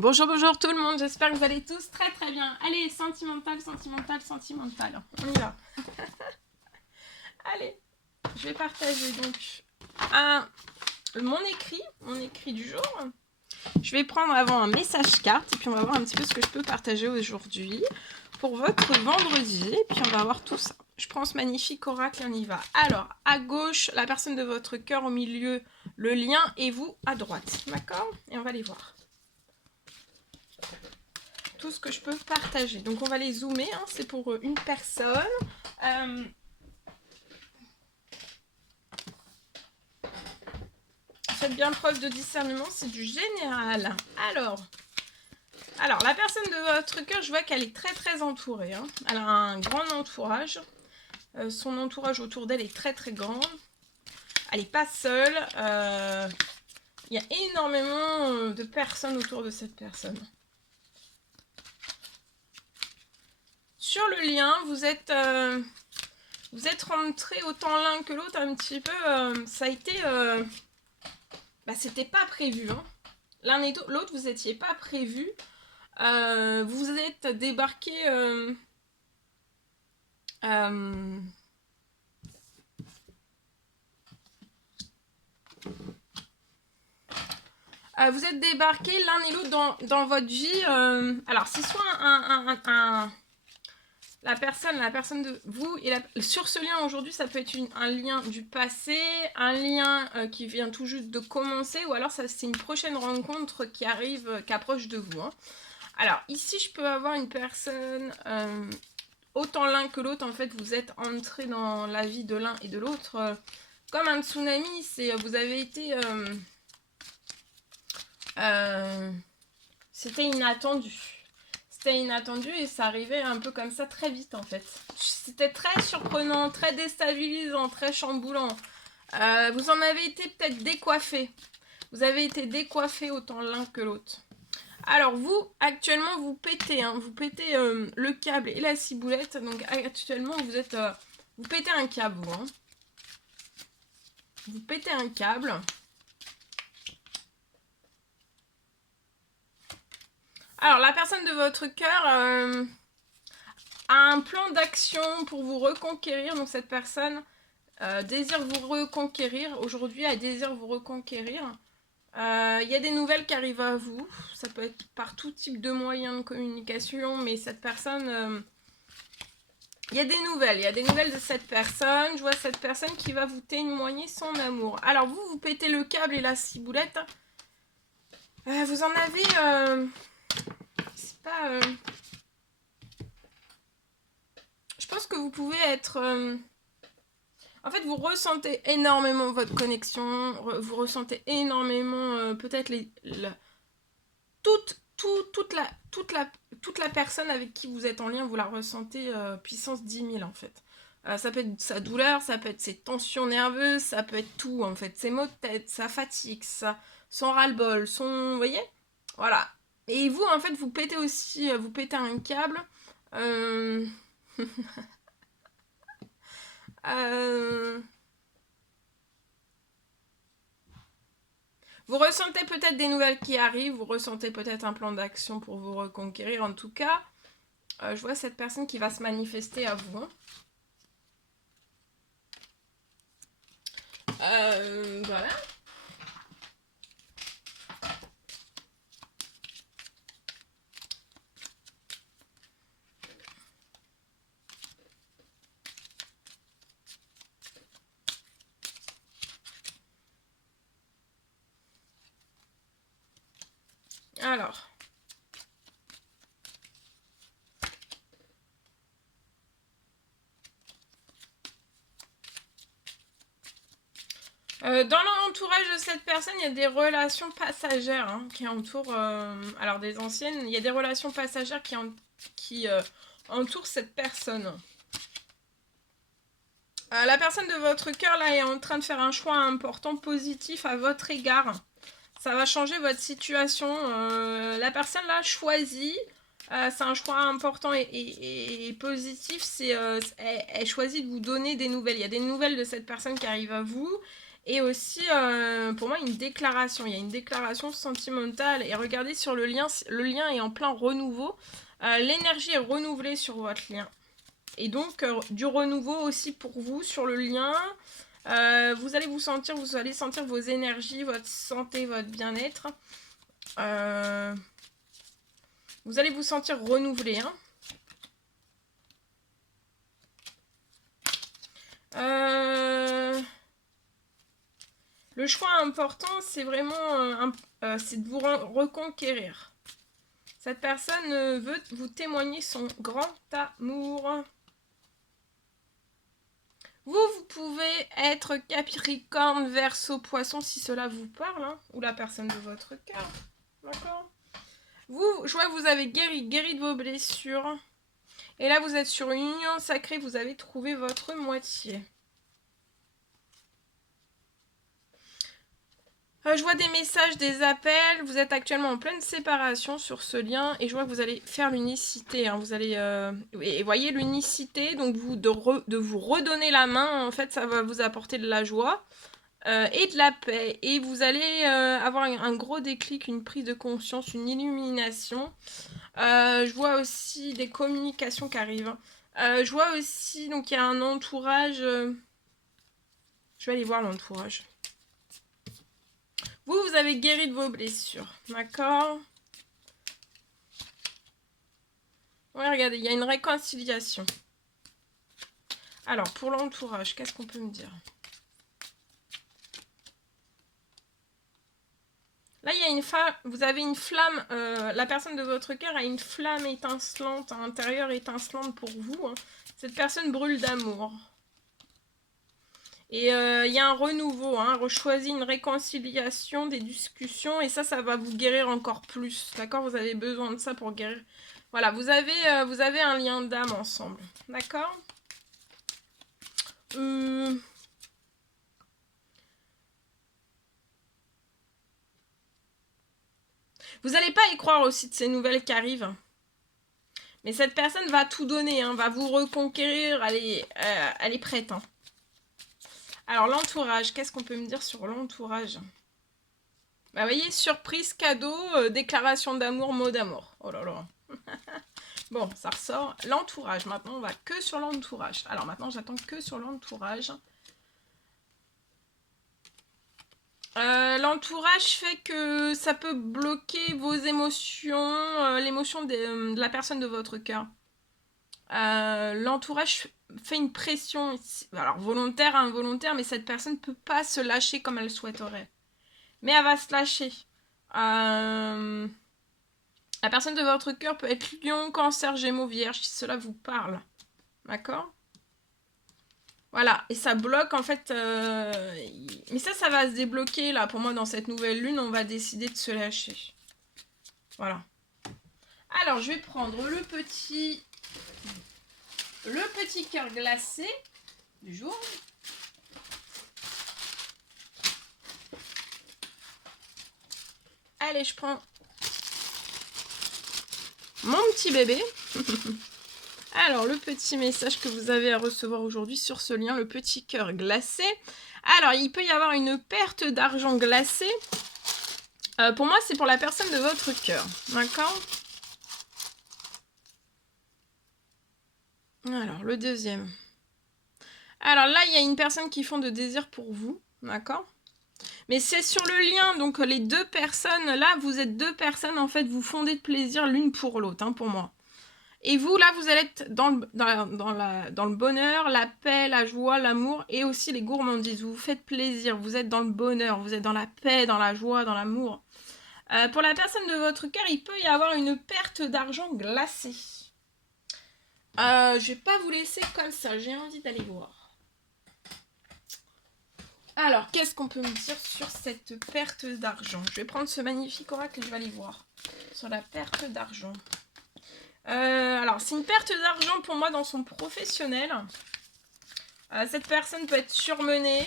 Bonjour, bonjour tout le monde, j'espère que vous allez tous très très bien. Allez, sentimental, sentimental, sentimental. On y va. Allez, je vais partager donc mon écrit du jour. Je vais prendre avant un message carte et puis on va voir un petit peu ce que je peux partager aujourd'hui pour votre vendredi. Et puis on va voir tout ça. Je prends ce magnifique oracle et on y va. Alors, à gauche, la personne de votre cœur, au milieu, le lien et vous à droite. D'accord? Et on va les voir. Tout ce que je peux partager. Donc on va les zoomer, hein, c'est pour une personne. Faites bien preuve de discernement, c'est du général. Alors, la personne de votre cœur, je vois qu'elle est très très entourée. Hein. Elle a un grand entourage. Son entourage autour d'elle est très très grand. Elle n'est pas seule. Il y a énormément de personnes autour de cette personne. Sur le lien, vous êtes rentrés autant l'un que l'autre un petit peu. Ça a été... c'était pas prévu. Hein. L'un et l'autre, vous n'étiez pas prévu. Vous êtes débarqués... vous êtes débarqués l'un et l'autre dans votre vie. Alors, c'est soit la personne de vous, sur ce lien aujourd'hui, ça peut être un lien du passé, un lien qui vient tout juste de commencer, ou alors c'est une prochaine rencontre qui arrive, qui approche de vous. Hein. Alors, ici, je peux avoir une personne, autant l'un que l'autre, en fait, vous êtes entrés dans la vie de l'un et de l'autre. Comme un tsunami, vous avez été... c'était inattendu. C'était inattendu et ça arrivait un peu comme ça très vite en fait. C'était très surprenant, très déstabilisant, très chamboulant. Vous en avez été peut-être décoiffé. Vous avez été décoiffé autant l'un que l'autre. Alors vous, actuellement, vous pétez. Hein, vous pétez le câble et la ciboulette. Donc actuellement, vous pétez un câble. Vous, hein. Vous pétez un câble. Alors, la personne de votre cœur a un plan d'action pour vous reconquérir. Donc, cette personne désire vous reconquérir. Aujourd'hui, elle désire vous reconquérir. Il y a des nouvelles qui arrivent à vous. Ça peut être par tout type de moyens de communication. Mais cette personne... il y a des nouvelles de cette personne. Je vois cette personne qui va vous témoigner son amour. Alors, vous pétez le câble et la ciboulette. Vous en avez... c'est pas... Je pense que vous pouvez être... En fait, vous ressentez énormément votre connexion. Vous ressentez énormément... peut-être toute la personne avec qui vous êtes en lien, vous la ressentez puissance 10 000 en fait. Ça peut être sa douleur, ça peut être ses tensions nerveuses, ça peut être tout en fait. Ses maux de tête, sa fatigue, son ras-le-bol, son... Vous voyez? Voilà. Et vous, en fait, vous pétez aussi... vous pétez un câble. Vous ressentez peut-être des nouvelles qui arrivent, vous ressentez peut-être un plan d'action pour vous reconquérir. En tout cas, je vois cette personne qui va se manifester à vous. Voilà. Alors. Dans l'entourage de cette personne, il y a des relations passagères hein, qui entourent... alors des anciennes, il y a des relations passagères qui entourent cette personne. La personne de votre cœur, là, est en train de faire un choix important, positif à votre égard. Ça va changer votre situation. La personne, là, choisit. C'est un choix important et positif. Elle choisit de vous donner des nouvelles. Il y a des nouvelles de cette personne qui arrivent à vous. Et aussi, pour moi, une déclaration. Il y a une déclaration sentimentale. Et regardez sur le lien est en plein renouveau. L'énergie est renouvelée sur votre lien. Et donc, du renouveau aussi pour vous sur le lien. Vous allez sentir vos énergies, votre santé, votre bien-être. Vous allez vous sentir renouvelé. Hein. Le choix important, c'est vraiment c'est de vous reconquérir. Cette personne veut vous témoigner son grand amour. Vous pouvez être Capricorne, Verseau, Poisson si cela vous parle, hein, ou la personne de votre cœur. D'accord ? Je vois que vous avez guéri de vos blessures. Et là, vous êtes sur une union sacrée, vous avez trouvé votre moitié. Je vois des messages, des appels. Vous êtes actuellement en pleine séparation sur ce lien. Et je vois que vous allez faire l'unicité. Hein. Vous allez... et voyez l'unicité, donc de vous redonner la main, en fait, ça va vous apporter de la joie et de la paix. Et vous allez avoir un gros déclic, une prise de conscience, une illumination. Je vois aussi des communications qui arrivent. Je vois aussi, donc il y a un entourage. Je vais aller voir l'entourage. Vous avez guéri de vos blessures, d'accord? Ouais, regardez, il y a une réconciliation. Alors, pour l'entourage, qu'est-ce qu'on peut me dire? Là, il y a une femme, vous avez une flamme, la personne de votre cœur a une flamme étincelante, à l'intérieur étincelante pour vous. Hein. Cette personne brûle d'amour. Et il y a un renouveau, hein, choisis une réconciliation, des discussions, et ça va vous guérir encore plus, d'accord? Vous avez besoin de ça pour guérir. Voilà, vous avez un lien d'âme ensemble, d'accord? Vous n'allez pas y croire aussi de ces nouvelles qui arrivent. Mais cette personne va tout donner, hein, va vous reconquérir, elle est prête. Hein. Alors l'entourage, qu'est-ce qu'on peut me dire sur l'entourage? Bah vous voyez, surprise, cadeau, déclaration d'amour, mot d'amour. Oh là là. Bon, ça ressort. L'entourage, maintenant on va que sur l'entourage. Alors maintenant j'attends que sur l'entourage. L'entourage fait que ça peut bloquer vos émotions, l'émotion de la personne de votre cœur. L'entourage fait une pression, alors volontaire, involontaire, mais cette personne ne peut pas se lâcher comme elle souhaiterait. Mais elle va se lâcher. La personne de votre cœur peut être Lion, Cancer, Gémeaux, Vierge, si cela vous parle. D'accord ? Voilà, et ça bloque en fait. Mais ça va se débloquer là. Pour moi, dans cette nouvelle lune, on va décider de se lâcher. Voilà. Alors, je vais prendre le petit cœur glacé du jour. Allez, je prends mon petit bébé. Alors, le petit message que vous avez à recevoir aujourd'hui sur ce lien, le petit cœur glacé. Alors, il peut y avoir une perte d'argent glacé. Pour moi, c'est pour la personne de votre cœur. D'accord ? Alors, le deuxième. Alors là, il y a une personne qui fond de désir pour vous. D'accord ? Mais c'est sur le lien, donc les deux personnes, là, vous êtes deux personnes, en fait, vous fondez de plaisir l'une pour l'autre, hein, pour moi. Et vous, là, vous allez être dans le bonheur, la paix, la joie, l'amour et aussi les gourmandises. Vous vous faites plaisir, vous êtes dans le bonheur, vous êtes dans la paix, dans la joie, dans l'amour. Pour la personne de votre cœur, il peut y avoir une perte d'argent glacée. Je vais pas vous laisser comme ça, j'ai envie d'aller voir. Alors, qu'est-ce qu'on peut me dire sur cette perte d'argent? Je vais prendre ce magnifique oracle et je vais aller voir sur la perte d'argent. Alors, c'est une perte d'argent pour moi dans son professionnel. Cette personne peut être surmenée.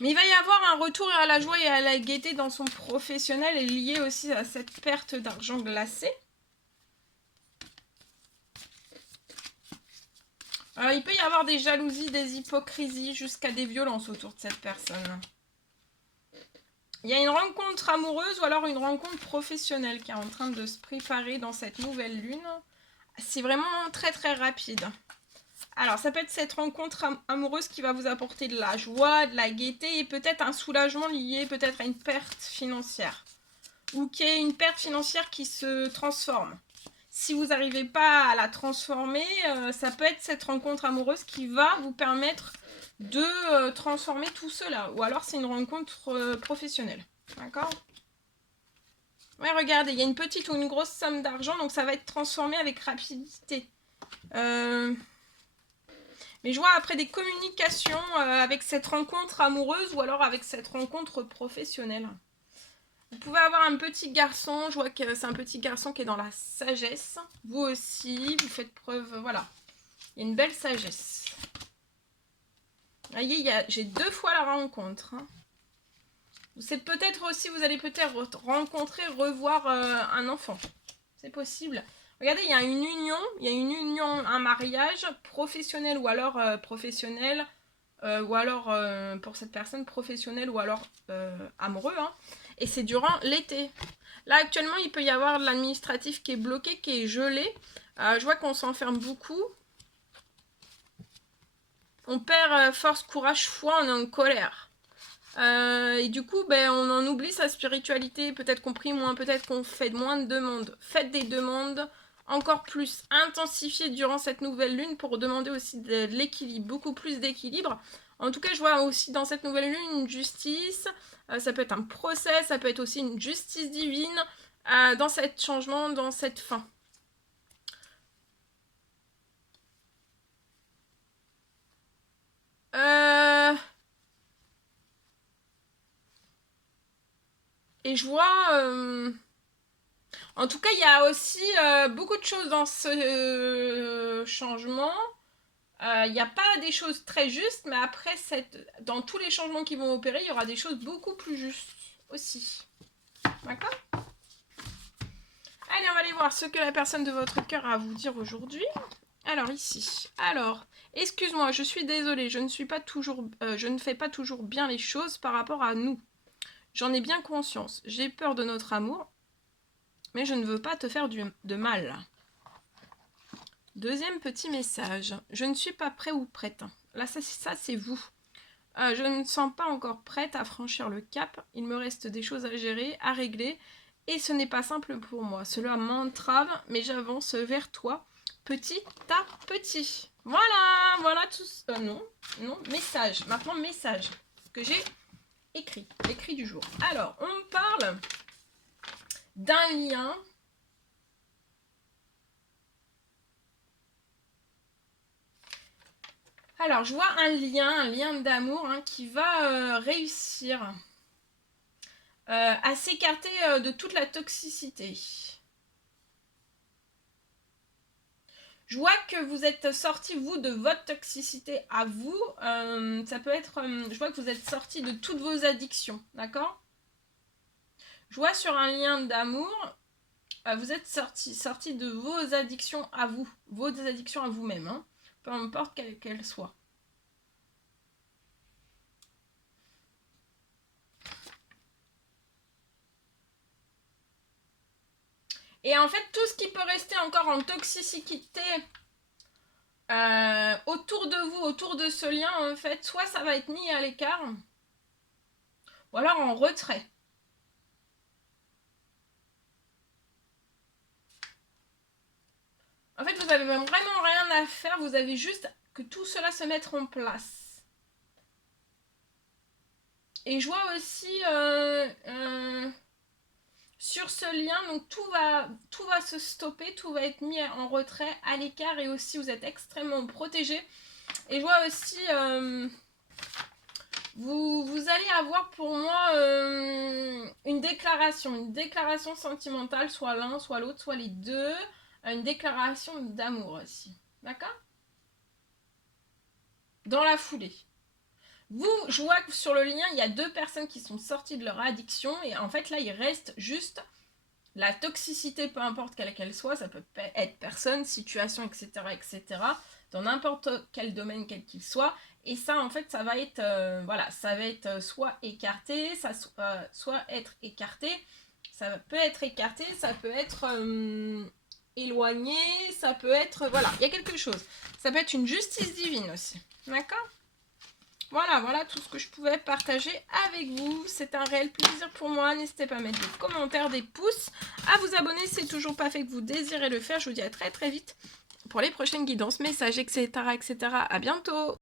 Mais il va y avoir un retour à la joie et à la gaieté dans son professionnel et lié aussi à cette perte d'argent glacé. Alors, il peut y avoir des jalousies, des hypocrisies, jusqu'à des violences autour de cette personne. Il y a une rencontre amoureuse ou alors une rencontre professionnelle qui est en train de se préparer dans cette nouvelle lune. C'est vraiment très très rapide. Alors, ça peut être cette rencontre amoureuse qui va vous apporter de la joie, de la gaieté et peut-être un soulagement lié peut-être à une perte financière. Ou qui est une perte financière qui se transforme. Si vous n'arrivez pas à la transformer, ça peut être cette rencontre amoureuse qui va vous permettre de transformer tout cela. Ou alors c'est une rencontre professionnelle. D'accord ? Ouais, regardez, il y a une petite ou une grosse somme d'argent, donc ça va être transformé avec rapidité. Mais je vois après des communications avec cette rencontre amoureuse ou alors avec cette rencontre professionnelle. Vous pouvez avoir un petit garçon, je vois que c'est un petit garçon qui est dans la sagesse. Vous aussi, vous faites preuve, voilà. Il y a une belle sagesse. Vous voyez, j'ai 2 fois la rencontre. Hein. C'est peut-être aussi, vous allez peut-être rencontrer, revoir un enfant. C'est possible. Regardez, il y a une union, un mariage professionnel ou alors professionnel, ou alors pour cette personne professionnelle ou alors amoureux. Hein. Et c'est durant l'été. Là, actuellement, il peut y avoir de l'administratif qui est bloqué, qui est gelé. Je vois qu'on s'enferme beaucoup. On perd force, courage, foi, on est en colère. Et du coup, ben, on en oublie sa spiritualité. Peut-être qu'on prie moins, peut-être qu'on fait moins de demandes. Faites des demandes encore plus intensifiées durant cette nouvelle lune pour demander aussi de l'équilibre, beaucoup plus d'équilibre. En tout cas, je vois aussi dans cette nouvelle lune une justice. Ça peut être un procès, ça peut être aussi une justice divine dans cet changement, dans cette fin. Et je vois... En tout cas, il y a aussi beaucoup de choses dans ce changement. Il n'y a pas des choses très justes, mais après, dans tous les changements qui vont opérer, il y aura des choses beaucoup plus justes aussi. D'accord ? Allez, on va aller voir ce que la personne de votre cœur a à vous dire aujourd'hui. Alors ici, excuse-moi, je suis désolée, je ne fais pas toujours bien les choses par rapport à nous. J'en ai bien conscience. J'ai peur de notre amour, mais je ne veux pas te faire de mal. Deuxième petit message. Je ne suis pas prêt ou prête. Là, ça c'est vous. Je ne me sens pas encore prête à franchir le cap. Il me reste des choses à gérer, à régler. Et ce n'est pas simple pour moi. Cela m'entrave, mais j'avance vers toi, petit à petit. Voilà tout. Non, message. Maintenant, message que j'ai écrit. L'écrit du jour. Alors, on parle d'un lien. Alors, je vois un lien d'amour hein, qui va réussir à s'écarter de toute la toxicité. Je vois que vous êtes sorti, vous, de votre toxicité à vous. Ça peut être... je vois que vous êtes sorti de toutes vos addictions, d'accord ? Je vois sur un lien d'amour, vous êtes sorti de vos addictions à vous. Vos addictions à vous-même, hein, peu importe quelles qu'elles soient. Et en fait, tout ce qui peut rester encore en toxicité autour de vous, autour de ce lien, en fait, soit ça va être mis à l'écart, ou alors en retrait. En fait, vous avez vraiment rien à faire, vous avez juste que tout cela se mette en place. Et je vois aussi sur ce lien, donc tout va se stopper, tout va être mis en retrait, à l'écart, et aussi vous êtes extrêmement protégé. Et je vois aussi, vous allez avoir pour moi une déclaration sentimentale, soit l'un, soit l'autre, soit les deux, une déclaration d'amour aussi, d'accord ? Dans la foulée. Je vois que sur le lien, il y a 2 personnes qui sont sorties de leur addiction. Et en fait, là, il reste juste la toxicité, peu importe quelle qu'elle soit. Ça peut être personne, situation, etc., etc., dans n'importe quel domaine, quel qu'il soit. Et ça, en fait, ça va être, voilà, ça va être soit écarté, soit être écarté. Ça peut être écarté, ça peut être éloigné, ça peut être, voilà, il y a quelque chose. Ça peut être une justice divine aussi, d'accord? Voilà tout ce que je pouvais partager avec vous. C'est un réel plaisir pour moi. N'hésitez pas à mettre des commentaires, des pouces, à vous abonner si c'est toujours pas fait que vous désirez le faire. Je vous dis à très très vite pour les prochaines guidances, messages, etc. etc. À bientôt!